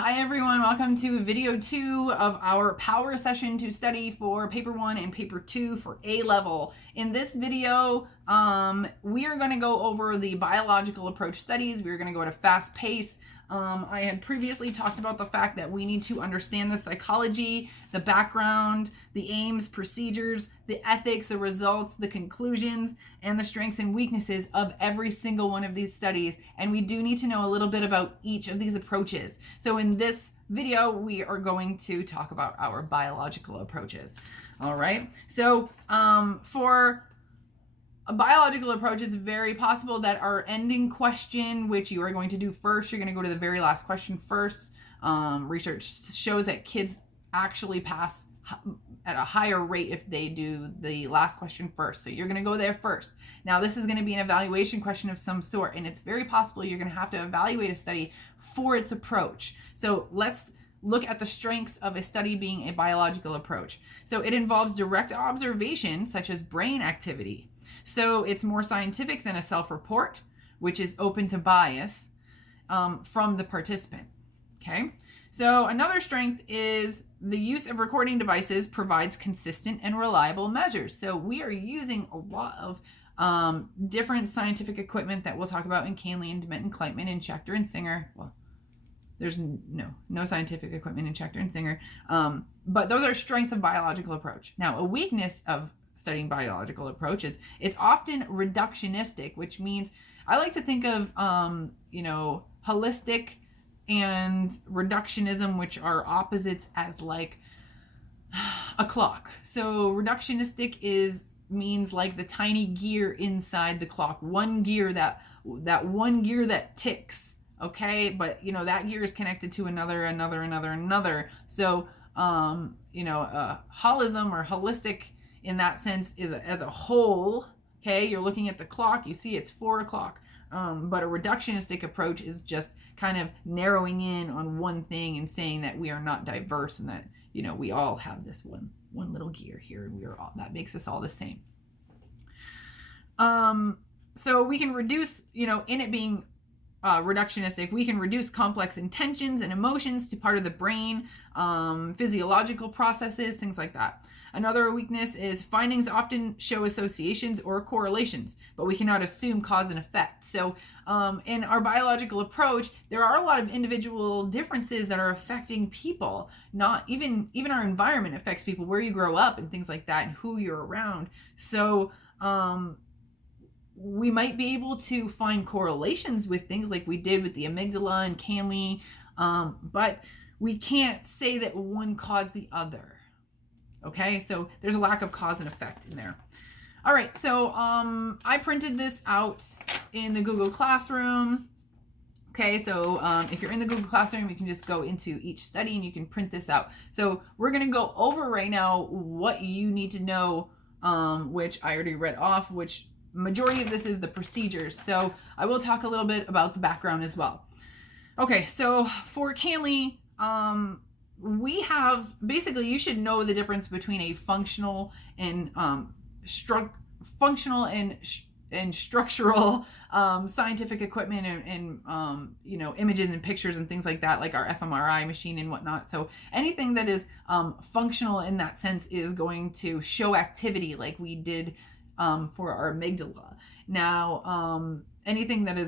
Hi everyone, welcome to video 2 of our power session to study for paper 1 and paper 2 for A level. In this video, we are going to go over the biological approach studies. We're going to go at a fast pace. I had previously talked about the fact that we need to understand the psychology, the background, the aims, procedures, the ethics, the results, the conclusions, and the strengths and weaknesses of every single one of these studies. And we do need to know a little bit about each of these approaches. So in this video, we are going to talk about our biological approaches. All right. So for a biological approach, it's very possible that our ending question, which you are going to do first, you're going to go to the very last question first. Research shows that kids actually pass at a higher rate if they do the last question first. So you're going to go there first. Now, this is going to be an evaluation question of some sort, and it's very possible you're going to have to evaluate a study for its approach. So let's look at the strengths of a study being a biological approach. So it involves direct observation, such as brain activity. So it's more scientific than a self-report, which is open to bias from the participant. Okay. So another strength is the use of recording devices provides consistent and reliable measures. So we are using a lot of different scientific equipment that we'll talk about in Canli and Dement and Kleitman and Schachter and Singer. Well, there's no scientific equipment in Schachter and Singer, but those are strengths of biological approach. Now, a weakness of studying biological approaches, it's often reductionistic, which means I like to think of holistic and reductionism, which are opposites, as like a clock. So reductionistic means like the tiny gear inside the clock, one gear that ticks, okay, but that gear is connected to another. So holism or holistic in that sense is as a whole. Okay, you're looking at the clock, you see it's 4 o'clock, but a reductionistic approach is just kind of narrowing in on one thing and saying that we are not diverse and that we all have this one little gear here and that makes us all the same. So we can reduce, in it being reductionistic, we can reduce complex intentions and emotions to part of the brain, physiological processes, things like that. Another weakness is findings often show associations or correlations, but we cannot assume cause and effect. So in our biological approach, there are a lot of individual differences that are affecting people. Not even our environment affects people, where you grow up and things like that, and who you're around. So we might be able to find correlations with things like we did with the amygdala and Canli, but we can't say that one caused the other. Okay, so there's a lack of cause and effect in there. All right, so I printed this out in the Google Classroom. Okay, so if you're in the Google Classroom, you can just go into each study and you can print this out. So we're going to go over right now what you need to know, which I already read off, which majority of this is the procedures. So I will talk a little bit about the background as well. Okay, so for Canli, we have, basically, you should know the difference between a functional and structural scientific equipment and images and pictures and things like that, like our fMRI machine and whatnot. So anything that is functional in that sense is going to show activity, like we did for our amygdala. Now, anything that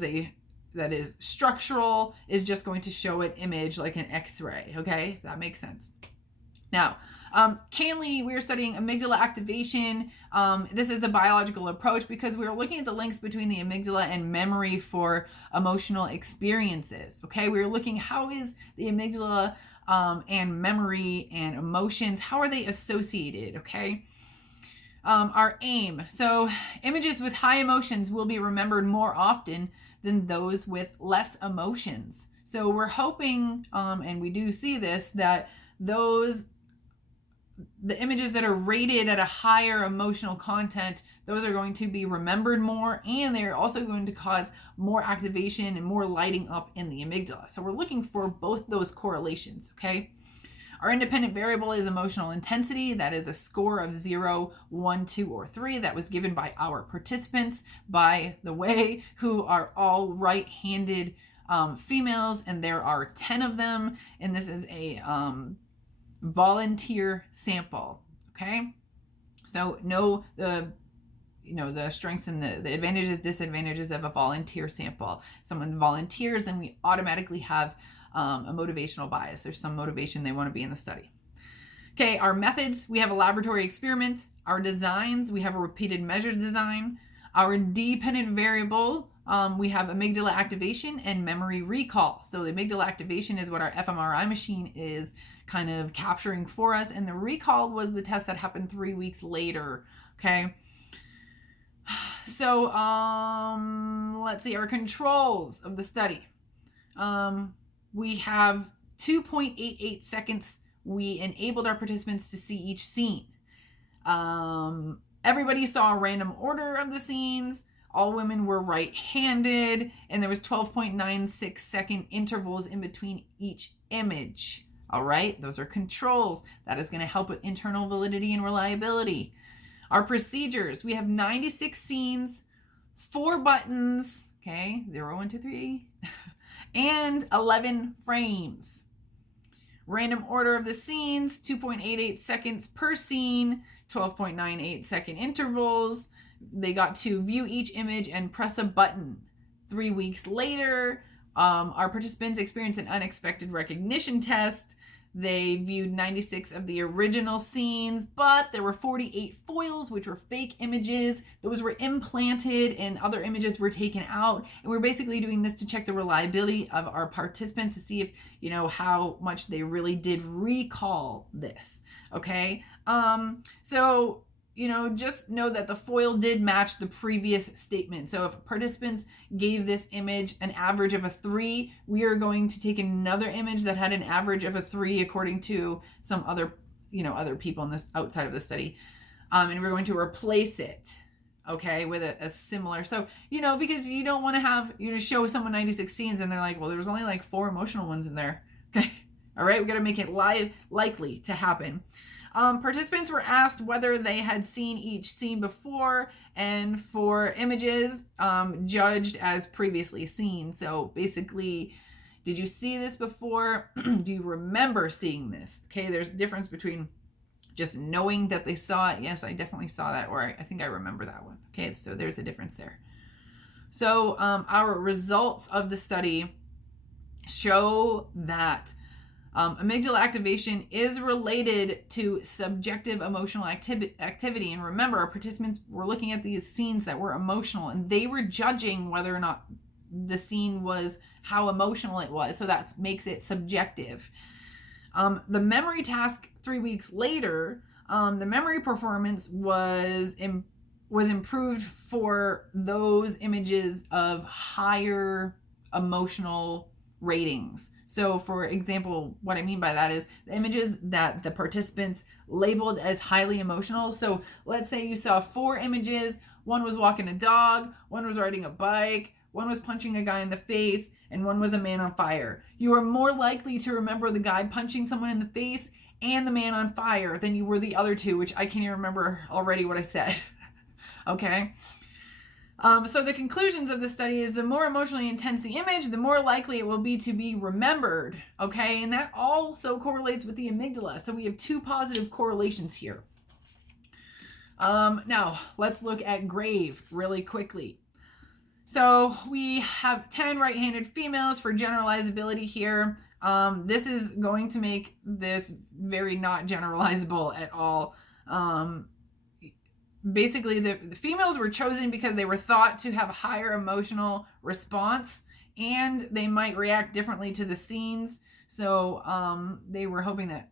is structural is just going to show an image like an X-ray. Okay, that makes sense. Now, Canli, we are studying amygdala activation. This is the biological approach because we are looking at the links between the amygdala and memory for emotional experiences. Okay, we are looking how is the amygdala and memory and emotions, how are they associated? Okay. Our aim. So images with high emotions will be remembered more often than those with less emotions. So we're hoping, and we do see this, that the images that are rated at a higher emotional content, those are going to be remembered more, and they're also going to cause more activation and more lighting up in the amygdala. So we're looking for both those correlations, okay? Our independent variable is emotional intensity. That is a score of 0, 1, 2, or 3 that was given by our participants, by the way, who are all right-handed females, and there are 10 of them, and this is a volunteer sample. Okay, so know the strengths and the advantages, disadvantages of a volunteer sample. Someone volunteers and we automatically have a motivational bias. There's some motivation, they want to be in the study. Okay, our methods, we have a laboratory experiment. Our designs, we have a repeated measure design. Our dependent variable, we have amygdala activation and memory recall. So the amygdala activation is what our fMRI machine is kind of capturing for us, and the recall was the test that happened 3 weeks later. Okay, so let's see our controls of the study. We have 2.88 seconds. We enabled our participants to see each scene. Everybody saw a random order of the scenes. All women were right-handed, and there was 12.96 second intervals in between each image. All right, those are controls. That is going to help with internal validity and reliability. Our procedures, we have 96 scenes, 4 buttons, okay, 0, 1, 2, 3, and 11 frames. Random order of the scenes, 2.88 seconds per scene, 12.98 second intervals. They got to view each image and press a button. 3 weeks later, our participants experienced an unexpected recognition test. They viewed 96 of the original scenes, but there were 48 foils, which were fake images. Those were implanted and other images were taken out. And we're basically doing this to check the reliability of our participants to see if, how much they really did recall this. Okay. So, just know that the foil did match the previous statement. So if participants gave this image an average of a 3, we are going to take another image that had an average of a 3 according to some other, other people in this outside of the study. And we're going to replace it, okay, with a similar. So, because you don't want to have, show someone 96 scenes and they're like, well, there was only like 4 emotional ones in there. Okay. All right. We got to make it likely to happen. Participants were asked whether they had seen each scene before, and for images judged as previously seen. So basically, did you see this before? Do you remember seeing this? Okay, there's a difference between just knowing that they saw it. Yes, I definitely saw that, or I think I remember that one. Okay, so there's a difference there. So our results of the study show that amygdala activation is related to subjective emotional activity. And remember, our participants were looking at these scenes that were emotional, and they were judging whether or not the scene was how emotional it was. So that makes it subjective. The memory task 3 weeks later, the memory performance was improved for those images of higher emotional ratings. So for example, what I mean by that is the images that the participants labeled as highly emotional. So let's say you saw 4 images. One was walking a dog, one was riding a bike, one was punching a guy in the face, and one was a man on fire. You are more likely to remember the guy punching someone in the face and the man on fire than you were the other 2, which I can't even remember already what I said. Okay. So the conclusions of the study is the more emotionally intense the image, the more likely it will be to be remembered. Okay, and that also correlates with the amygdala. So we have 2 positive correlations here. Now let's look at grave really quickly. So we have 10 right-handed females for generalizability here. This is going to make this very not generalizable at all. Basically, the females were chosen because they were thought to have a higher emotional response, and they might react differently to the scenes. So they were hoping that,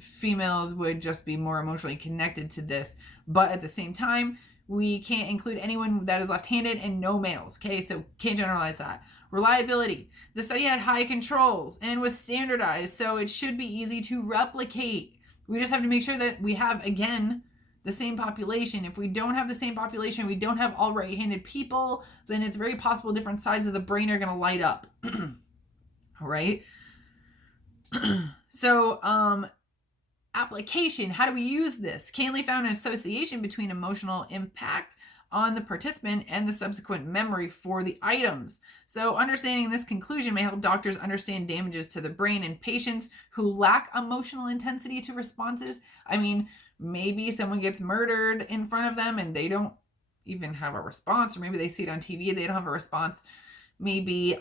females would just be more emotionally connected to this. But at the same time, we can't include anyone that is left-handed and no males. Okay, so can't generalize that. Reliability. The study had high controls and was standardized, so it should be easy to replicate. We just have to make sure that we have, again, the same population. If we don't have the same population, we don't have all right-handed people, then it's very possible different sides of the brain are going to light up. All right. So, application, how do we use this? Canli found an association between emotional impact on the participant and the subsequent memory for the items. So understanding this conclusion may help doctors understand damages to the brain in patients who lack emotional intensity to responses. I mean, maybe someone gets murdered in front of them and they don't even have a response, or maybe they see it on TV, they don't have a response. Maybe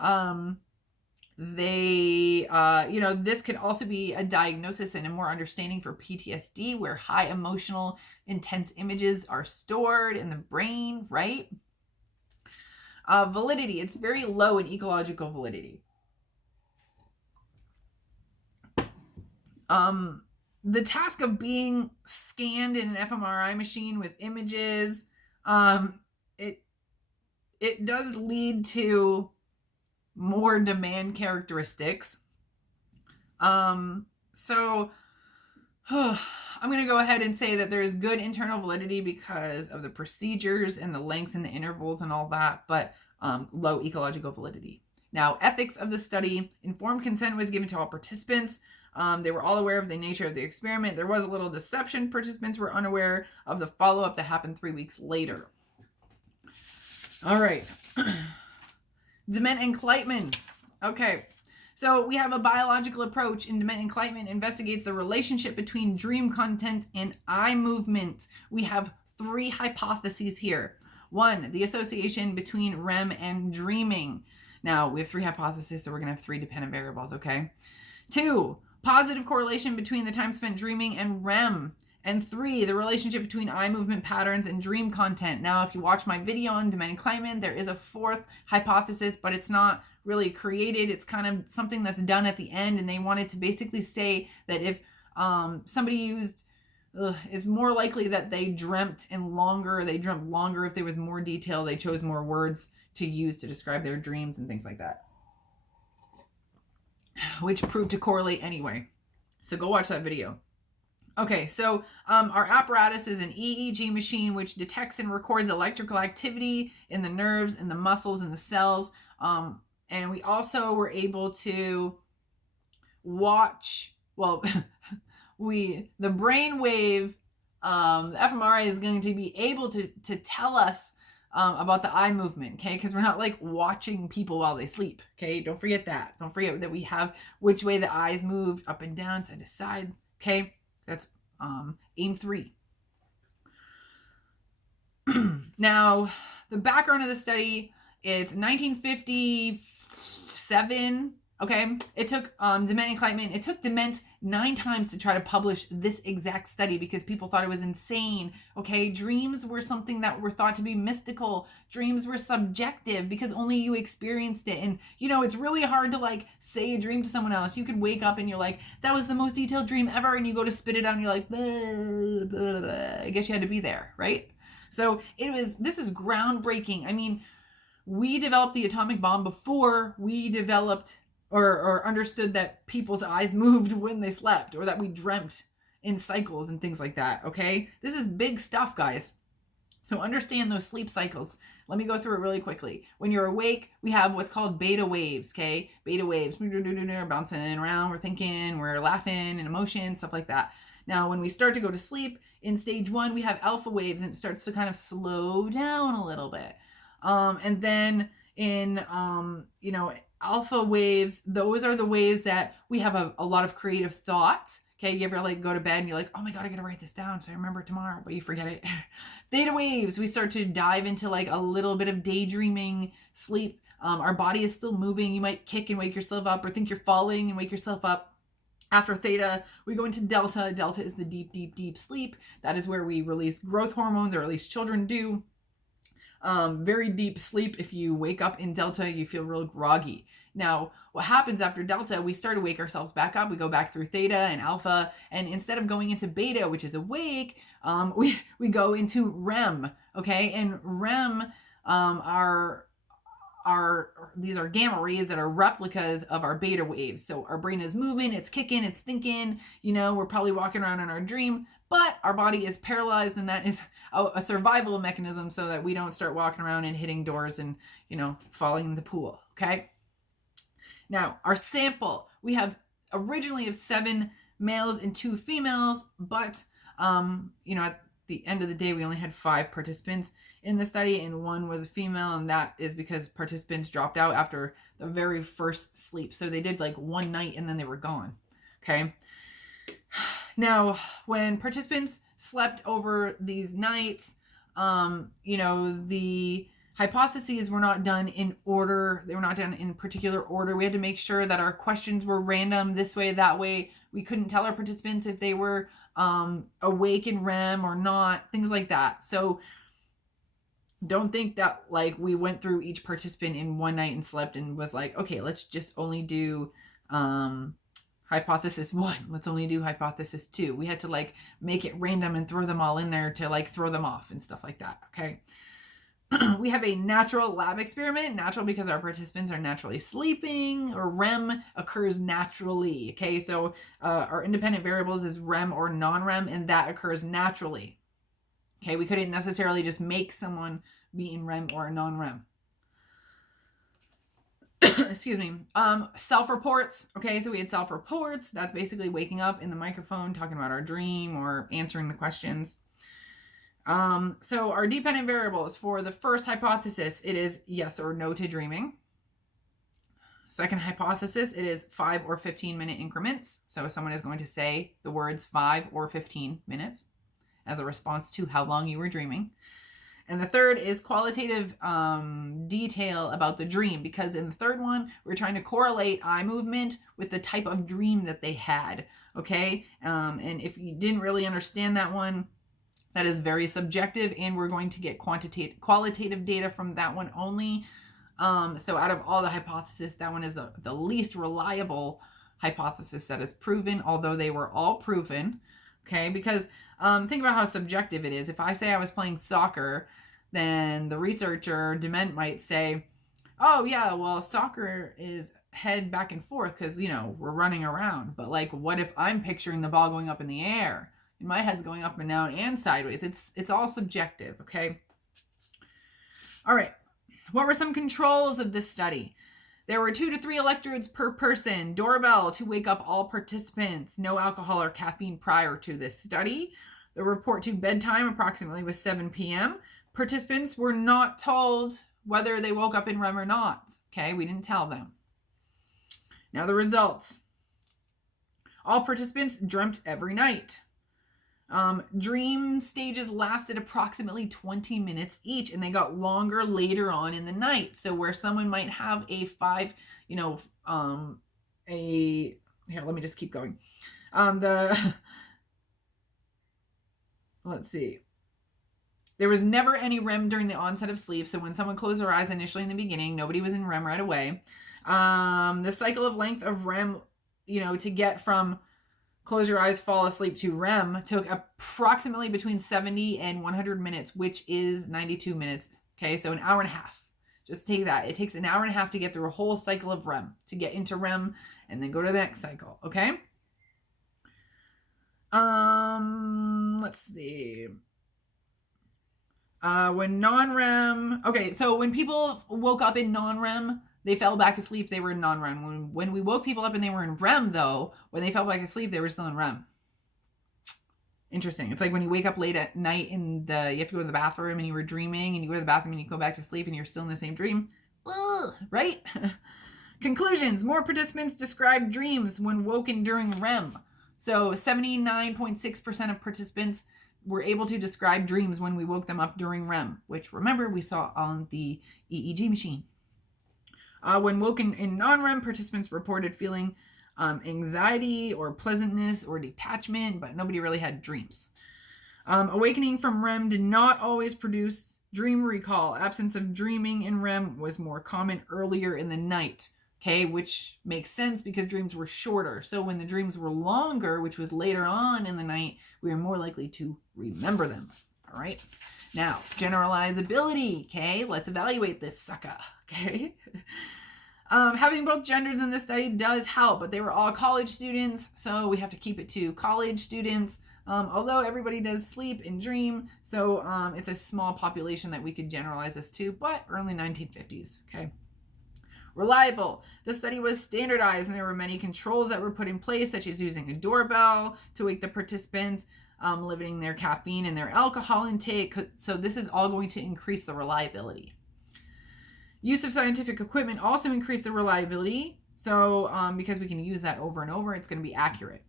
this could also be a diagnosis and a more understanding for PTSD, where high emotional intense images are stored in the brain, right? Validity, it's very low in ecological validity. The task of being scanned in an fMRI machine with images, it does lead to more demand characteristics. So I'm going to go ahead and say that there is good internal validity because of the procedures and the lengths and the intervals and all that, but low ecological validity. Now, ethics of the study. Informed consent was given to all participants. They were all aware of the nature of the experiment. There was a little deception. Participants were unaware of the follow-up that happened 3 weeks later. All right. Dement and Kleitman. Okay. So we have a biological approach in Dement and Kleitman investigates the relationship between dream content and eye movement. We have 3 hypotheses here. 1, the association between REM and dreaming. Now, we have 3 hypotheses, so we're going to have 3 dependent variables, okay? 2, positive correlation between the time spent dreaming and REM. And 3, the relationship between eye movement patterns and dream content. Now, if you watch my video on Dement and Kleitman, there is a 4th hypothesis, but it's not really created. It's kind of something that's done at the end, and they wanted to basically say that if somebody used, it's more likely that they dreamt longer if there was more detail. They chose more words to use to describe their dreams and things like that, which proved to correlate anyway. So go watch that video. Okay, so our apparatus is an EEG machine which detects and records electrical activity in the nerves and the muscles and the cells. And we also were able to watch, the brainwave, the fMRI is going to be able to tell us about the eye movement, okay? Because we're not like watching people while they sleep, okay? Don't forget that. Don't forget that we have which way the eyes moved, up and down, side to side, okay? That's aim 3. Now, the background of the study, it's 1957, okay? It took Dement and Kleitman, it took Dement 9 times to try to publish this exact study because people thought it was insane, okay? Dreams were something that were thought to be mystical. Dreams were subjective because only you experienced it. And, it's really hard to, like, say a dream to someone else. You could wake up and you're like, that was the most detailed dream ever, and you go to spit it out and you're like, blah, blah, blah. I guess you had to be there, right? So this is groundbreaking. I mean, we developed the atomic bomb before we developed or understood that people's eyes moved when they slept, or that we dreamt in cycles and things like that, okay? This is big stuff, guys. So understand those sleep cycles. Let me go through it really quickly. When you're awake, we have what's called beta waves, okay? Beta waves, bouncing around, we're thinking, we're laughing, and emotion, stuff like that. Now, when we start to go to sleep, in stage 1, we have alpha waves, and it starts to kind of slow down a little bit. And then in, alpha waves, those are the waves that we have a lot of creative thought. Okay, you ever like go to bed and you're like, oh my God, I gotta write this down so I remember it tomorrow, but you forget it. Theta waves, we start to dive into like a little bit of daydreaming sleep. Our body is still moving. You might kick and wake yourself up, or think you're falling and wake yourself up. After theta, we go into delta. Delta is the deep, deep, deep sleep. That is where we release growth hormones, or at least children do. Very deep sleep. If you wake up in delta, you feel real groggy. Now, what happens after delta, we start to wake ourselves back up. We go back through theta and alpha, and instead of going into beta, which is awake, we go into REM, okay? And REM these are gamma rays that are replicas of our beta waves. So our brain is moving, it's kicking, it's thinking, we're probably walking around in our dream, but our body is paralyzed, and that is a survival mechanism so that we don't start walking around and hitting doors and, falling in the pool, okay? Now, our sample, we have originally 7 males and 2 females, but, the end of the day, we only had 5 participants in the study, and 1 was a female, and that is because participants dropped out after the very first sleep. So they did like 1 night and then they were gone. Okay. Now, when participants slept over these nights, the hypotheses were not done in order. They were not done in particular order. We had to make sure that our questions were random this way, that way. We couldn't tell our participants if they were awake in REM or not, things like that. So don't think that like we went through each participant in 1 night and slept and was like, okay, let's just only do hypothesis 1. Let's only do hypothesis 2. We had to like make it random and throw them all in there to like throw them off and stuff like that. Okay. We have a natural lab experiment. Natural because our participants are naturally sleeping, or REM occurs naturally. Okay, so our independent variables is REM or non-REM, and that occurs naturally. Okay, we couldn't necessarily just make someone be in REM or non-REM. Excuse me. Self-reports. Okay, so we had self-reports. That's basically waking up in the microphone, talking about our dream or answering the questions. So our dependent variables for the first hypothesis, it is yes or no to dreaming. Second hypothesis, it is 5 or 15 minute increments. So someone is going to say the words 5 or 15 minutes as a response to how long you were dreaming. And the third is qualitative detail about the dream, because in the third one, we're trying to correlate eye movement with the type of dream that they had. Okay. And if you didn't really understand that one, that is very subjective, and we're going to get qualitative data from that one only. So out of all the hypotheses, that one is the least reliable hypothesis that is proven, although they were all proven. Okay, because think about how subjective it is. If I say I was playing soccer, then the researcher, Dement, might say, oh yeah, well, soccer is head back and forth because, we're running around. But like, what if I'm picturing the ball going up in the air? My head's going up and down and sideways. It's all subjective, okay? All right. What were some controls of this study? There were 2 to 3 electrodes per person. Doorbell to wake up all participants. No alcohol or caffeine prior to this study. The report to bedtime approximately was 7 p.m. Participants were not told whether they woke up in REM or not. Okay, we didn't tell them. Now the results. All participants dreamt every night. Dream stages lasted approximately 20 minutes each, and they got longer later on in the night. So where someone might have a 5, here, let me just keep going. Let's see. There was never any REM during the onset of sleep. So when someone closed their eyes initially in the beginning, nobody was in REM right away. The cycle of length of REM, to get from close your eyes, fall asleep to REM took approximately between 70 and 100 minutes, which is 92 minutes. Okay, so an hour and a half. Just take that. It takes an hour and a half to get through a whole cycle of REM, to get into REM and then go to the next cycle. Okay. Let's see. When non-REM, okay, so when people woke up in non-REM, they fell back asleep, they were in non-REM. When we woke people up and they were in REM, though, when they fell back asleep, they were still in REM. Interesting. It's like when you wake up late at night and you have to go to the bathroom and you were dreaming, and you go to the bathroom and you go back to sleep and you're still in the same dream. Ugh, right? Conclusions. More participants described dreams when woken during REM. So 79.6% of participants were able to describe dreams when we woke them up during REM, which, remember, we saw on the EEG machine. When woken in non-REM, participants reported feeling anxiety or pleasantness or detachment, but nobody really had dreams. Awakening from REM did not always produce dream recall. Absence of dreaming in REM was more common earlier in the night, okay, which makes sense because dreams were shorter. So when the dreams were longer, which was later on in the night, we were more likely to remember them. All right. Now, generalizability. Okay, let's evaluate this sucker. Okay. Having both genders in this study does help, but they were all college students, so we have to keep it to college students. Although everybody does sleep and dream, so it's a small population that we could generalize this to, but early 1950s. Okay. Reliable. The study was standardized, and there were many controls that were put in place, such as using a doorbell to wake the participants. limiting their caffeine and their alcohol intake. So this is all going to increase the reliability. Use of scientific equipment also increase the reliability. So because we can use that over and over, it's going to be accurate.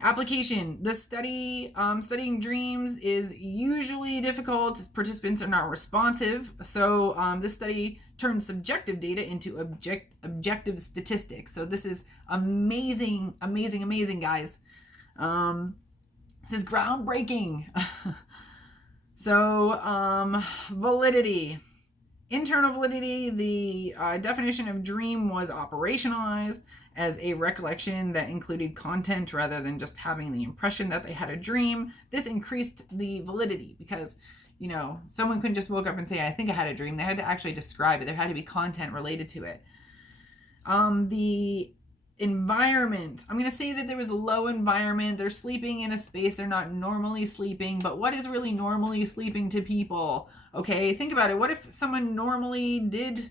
Application. The studying dreams is usually difficult. Participants are not responsive. So this study turns subjective data into objective statistics. So this is amazing, amazing, amazing, guys. This is groundbreaking. So validity. Internal validity, the definition of dream was operationalized as a recollection that included content rather than just having the impression that they had a dream. This increased the validity because, someone couldn't just woke up and say, I think I had a dream. They had to actually describe it. There had to be content related to it. The environment. I'm going to say that there was a low environment. They're sleeping in a space they're not normally sleeping. But what is really normally sleeping to people? Okay, think about it. What if someone normally did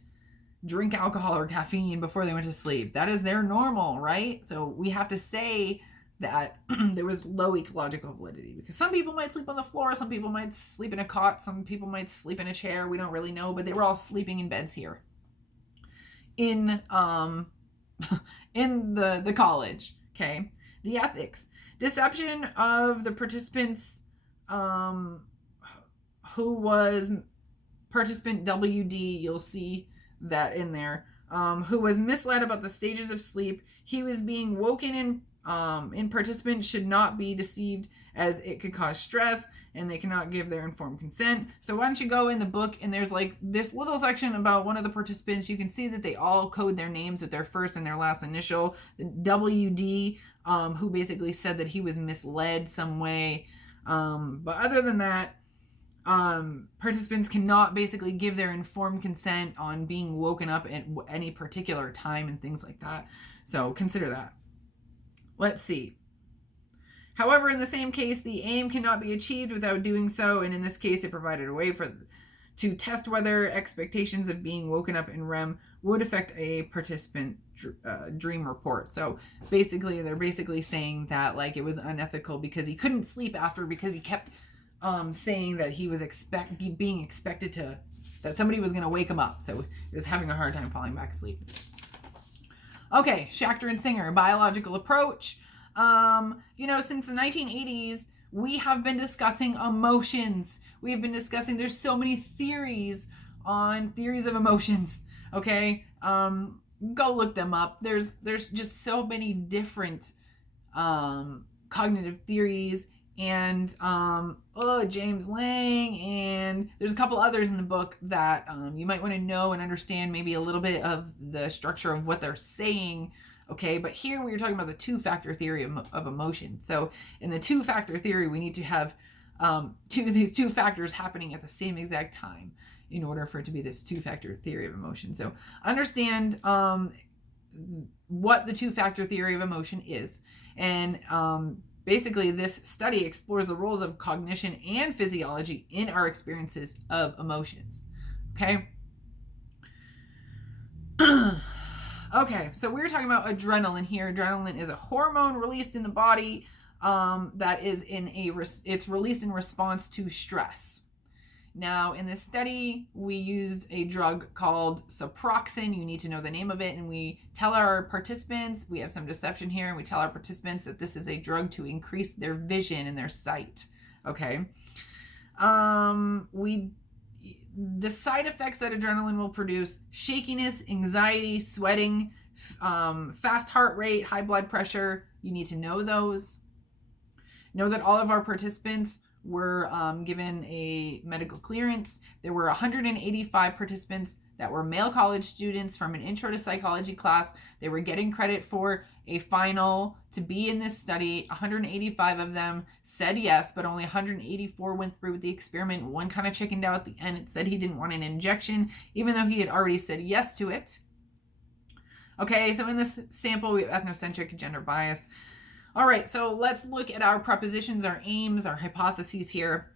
drink alcohol or caffeine before they went to sleep? That is their normal, right? So we have to say that there was low ecological validity because some people might sleep on the floor, some people might sleep in a cot, some people might sleep in a chair. We don't really know, but they were all sleeping in beds here in the college. Okay, the ethics, deception of the participants. Who was participant WD, you'll see that in there, who was misled about the stages of sleep. He was being woken in participants should not be deceived as it could cause stress and they cannot give their informed consent. So why don't you go in the book and there's like this little section about one of the participants. You can see that they all code their names with their first and their last initial. The WD, who basically said that he was misled some way. But other than that, participants cannot basically give their informed consent on being woken up at any particular time and things like that. So consider that. Let's see. However, in the same case, the aim cannot be achieved without doing so. And in this case, it provided a way to test whether expectations of being woken up in REM would affect a participant dream report. So basically, they're basically saying that like it was unethical because he couldn't sleep after because he kept saying that he was being expected that somebody was going to wake him up. So he was having a hard time falling back asleep. Okay, Schachter and Singer, biological approach. Since the 1980s, we have been discussing emotions. We have been discussing, there's so many theories of emotions. Okay, go look them up. There's just so many different cognitive theories. And James Lang, and there's a couple others in the book that you might want to know and understand maybe a little bit of the structure of what they're saying. Okay, but here we are talking about the two-factor theory of emotion. So in the two-factor theory, we need to have these two factors happening at the same exact time in order for it to be this two-factor theory of emotion. So understand what the two-factor theory of emotion is, and basically, this study explores the roles of cognition and physiology in our experiences of emotions. Okay? Okay, so we're talking about adrenaline here. Adrenaline is a hormone released in the body that is it's released in response to stress. Now, in this study, we use a drug called Suproxen. You need to know the name of it. And we tell our participants, we have some deception here, and we tell our participants that this is a drug to increase their vision and their sight. Okay. The side effects that adrenaline will produce: shakiness, anxiety, sweating, fast heart rate, high blood pressure. You need to know those. Know that all of our participants were given a medical clearance. There were 185 participants that were male college students from an intro to psychology class. They were getting credit for a final to be in this study. 185 of them said yes, but only 184 went through with the experiment. One kind of chickened out at the end. It said he didn't want an injection, even though he had already said yes to it. Okay, so in this sample, we have ethnocentric and gender bias. All right, so let's look at our propositions, our aims, our hypotheses here.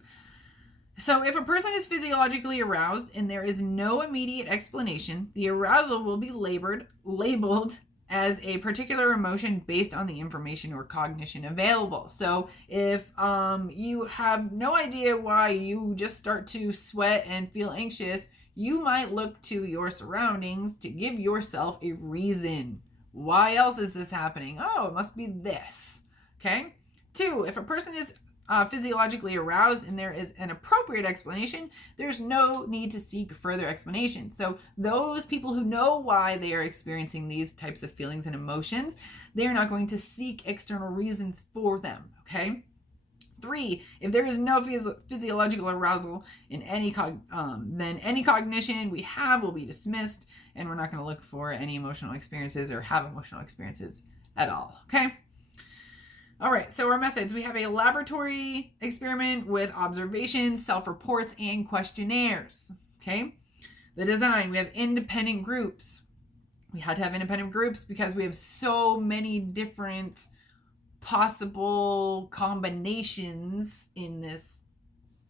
So if a person is physiologically aroused and there is no immediate explanation, the arousal will be labeled as a particular emotion based on the information or cognition available. So if you have no idea why you just start to sweat and feel anxious, you might look to your surroundings to give yourself a reason. Why else is this happening? Oh, it must be this. Okay. 2, if a person is physiologically aroused and there is an appropriate explanation, there's no need to seek further explanation. So those people who know why they are experiencing these types of feelings and emotions, they are not going to seek external reasons for them. Okay. 3, if there is no physiological arousal in then any cognition we have will be dismissed, and we're not going to look for any emotional experiences or have emotional experiences at all. Okay. All right, so our methods. We have a laboratory experiment with observations, self-reports, and questionnaires. Okay. The design, we have independent groups. We had to have independent groups because we have so many different possible combinations in this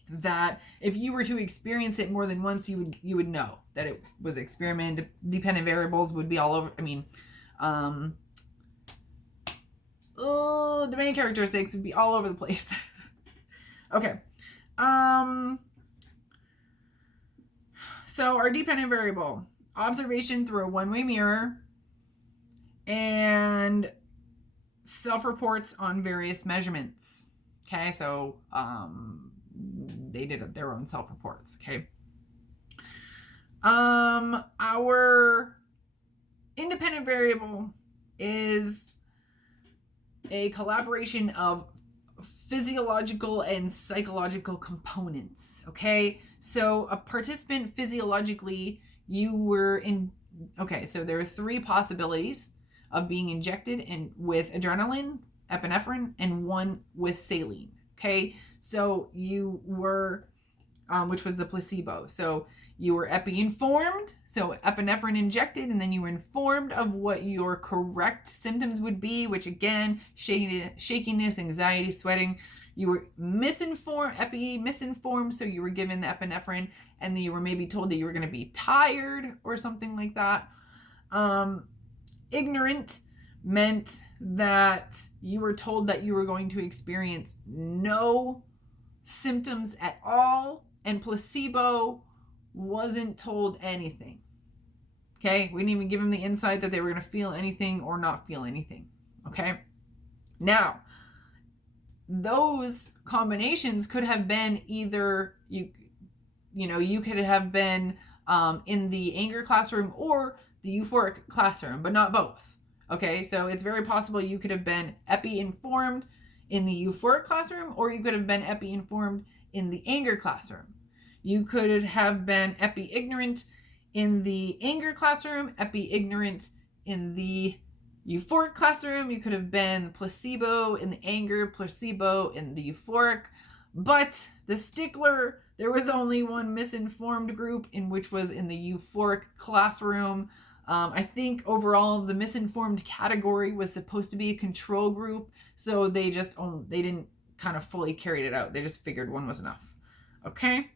that if you were to experience it more than once, you would know that it was experiment. Dependent variables would be all over. I mean, the main characteristics would be all over the place. Okay. So our dependent variable, observation through a one-way mirror, and self-reports on various measurements. Okay, so they did their own self-reports. Okay. Our independent variable is a collaboration of physiological and psychological components. Okay, so a participant physiologically, you were in. Okay, so there are 3 possibilities of being injected with adrenaline, epinephrine, and 1 with saline. Okay, so you were, which was the placebo. So you were epi-informed, so epinephrine injected, and then you were informed of what your correct symptoms would be, which again, shakiness, anxiety, sweating. You were misinformed, so you were given the epinephrine, and then you were maybe told that you were going to be tired or something like that. Ignorant meant that you were told that you were going to experience no symptoms at all, and placebo wasn't told anything. Okay, we didn't even give them the insight that they were going to feel anything or not feel anything. Okay, now those combinations could have been either you could have been in the anger classroom or the euphoric classroom, but not both. Okay, so it's very possible you could have been epi-informed in the euphoric classroom, or you could have been epi-informed in the anger classroom. You could have been epi-ignorant in the anger classroom, epi-ignorant in the euphoric classroom. You could have been placebo in the anger, placebo in the euphoric. But the stickler, there was only one misinformed group, which was in the euphoric classroom. I think overall the misinformed category was supposed to be a control group, so they didn't kind of fully carry it out. They just figured 1 was enough. Okay,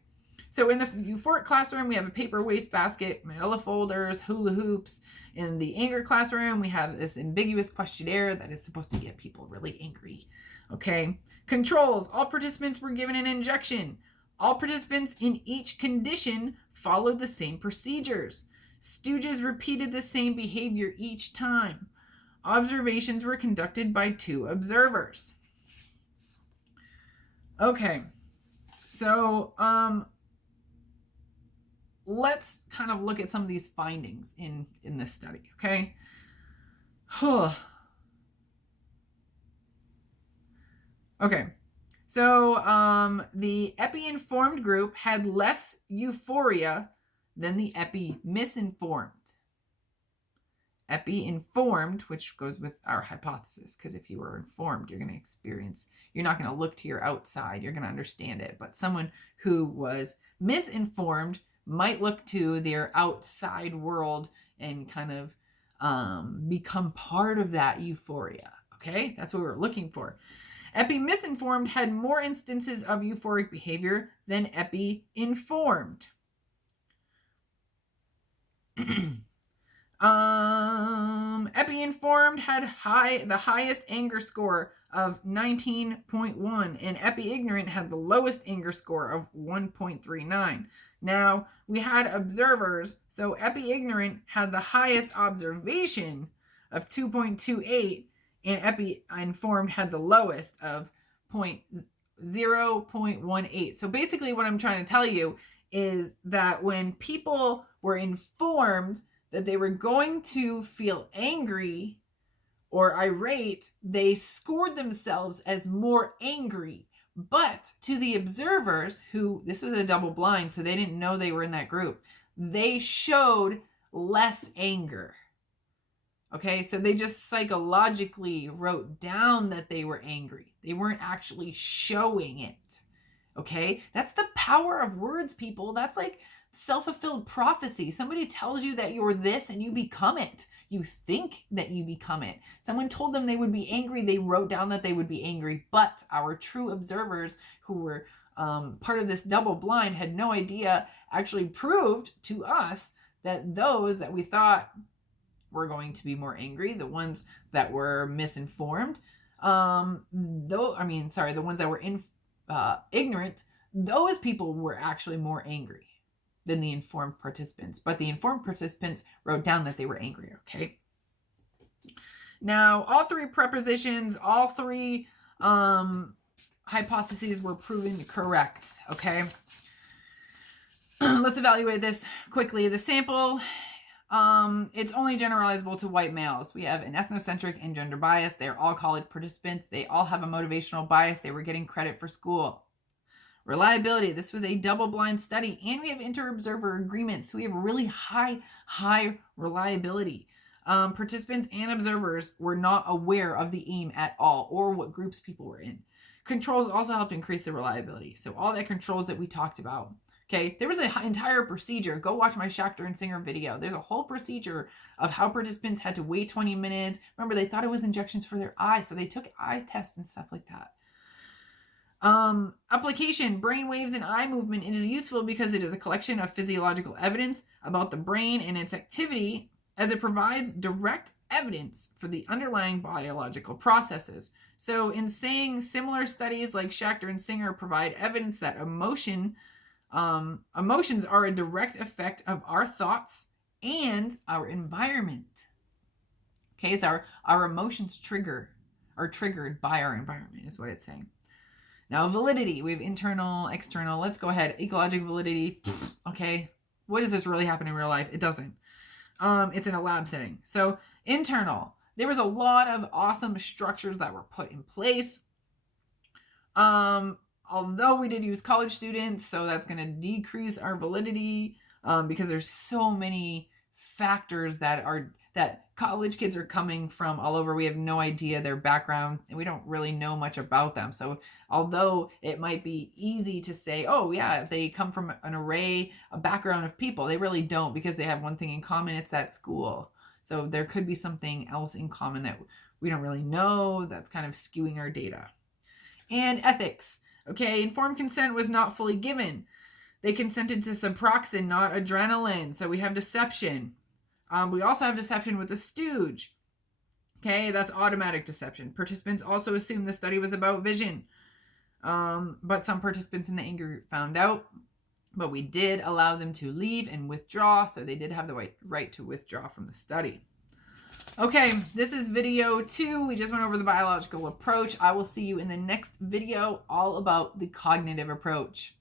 so in the euphoric classroom we have a paper wastebasket, manila folders, hula hoops. In the anger classroom we have this ambiguous questionnaire that is supposed to get people really angry. Okay, controls, all participants were given an injection. All participants in each condition followed the same procedures. Stooges repeated the same behavior each time. Observations were conducted by 2 observers. Okay, so let's kind of look at some of these findings in this study. Okay. Okay, so the epi-informed group had less euphoria than the epi-misinformed. Epi-informed, which goes with our hypothesis, because if you were informed, you're not going to look to your outside, you're going to understand it. But someone who was misinformed might look to their outside world and kind of become part of that euphoria. Okay, that's what we're looking for. Epi-misinformed had more instances of euphoric behavior than epi-informed. Epi-informed had the highest anger score of 19.1, and epi-ignorant had the lowest anger score of 1.39. Now, we had observers, so epi-ignorant had the highest observation of 2.28, and epi-informed had the lowest of 0.18. So basically what I'm trying to tell you is that when people were informed that they were going to feel angry or irate, they scored themselves as more angry. But to the observers, who, this was a double blind, so they didn't know they were in that group, they showed less anger. Okay, so they just psychologically wrote down that they were angry. They weren't actually showing it. Okay, that's the power of words, people. That's like self-fulfilled prophecy. Somebody tells you that you're this and you become it. You think that you become it. Someone told them they would be angry. They wrote down that they would be angry. But our true observers who were part of this double blind had no idea, actually proved to us that those that we thought were going to be more angry, the ones that were misinformed, the ones that were ignorant, those people were actually more angry than the informed participants. But the informed participants wrote down that they were angry, okay? Now, all three prepositions, all three hypotheses were proven correct, okay? Let's evaluate this quickly. The sample, it's only generalizable to white males. We have an ethnocentric and gender bias. They're all college participants. They all have a motivational bias. They were getting credit for school. Reliability, this was a double-blind study, and we have inter-observer agreements, so we have really high reliability. Participants and observers were not aware of the aim at all, or what groups people were in. Controls also helped increase the reliability, so all the controls that we talked about. Okay, there was an entire procedure. Go watch my Schachter and Singer video. There's a whole procedure of how participants had to wait 20 minutes. Remember, they thought it was injections for their eyes, so they took eye tests and stuff like that. Application, brain waves and eye movement. It is useful because it is a collection of physiological evidence about the brain and its activity, as it provides direct evidence for the underlying biological processes. So in saying similar studies like Schachter and Singer provide evidence that emotions are a direct effect of our thoughts and our environment. Okay, so our emotions are triggered by our environment, is what it's saying. Now, validity, we have internal, external. Let's go ahead. Ecological validity. Okay, what does this really happen in real life? It doesn't. It's in a lab setting. So internal, there was a lot of awesome structures that were put in place. Although we did use college students, so that's going to decrease our validity because there's so many factors that college kids are coming from all over. We have no idea their background, and we don't really know much about them. So although it might be easy to say, oh yeah, they come from a background of people, they really don't, because they have one thing in common. It's that school. So there could be something else in common that we don't really know that's kind of skewing our data. And ethics. Okay, informed consent was not fully given. They consented to subproxin, not adrenaline. So we have deception. We also have deception with the stooge. Okay, that's automatic deception. Participants also assumed the study was about vision. But some participants in the anger found out. But we did allow them to leave and withdraw. So they did have the right to withdraw from the study. Okay, this is video 2. We just went over the biological approach. I will see you in the next video all about the cognitive approach.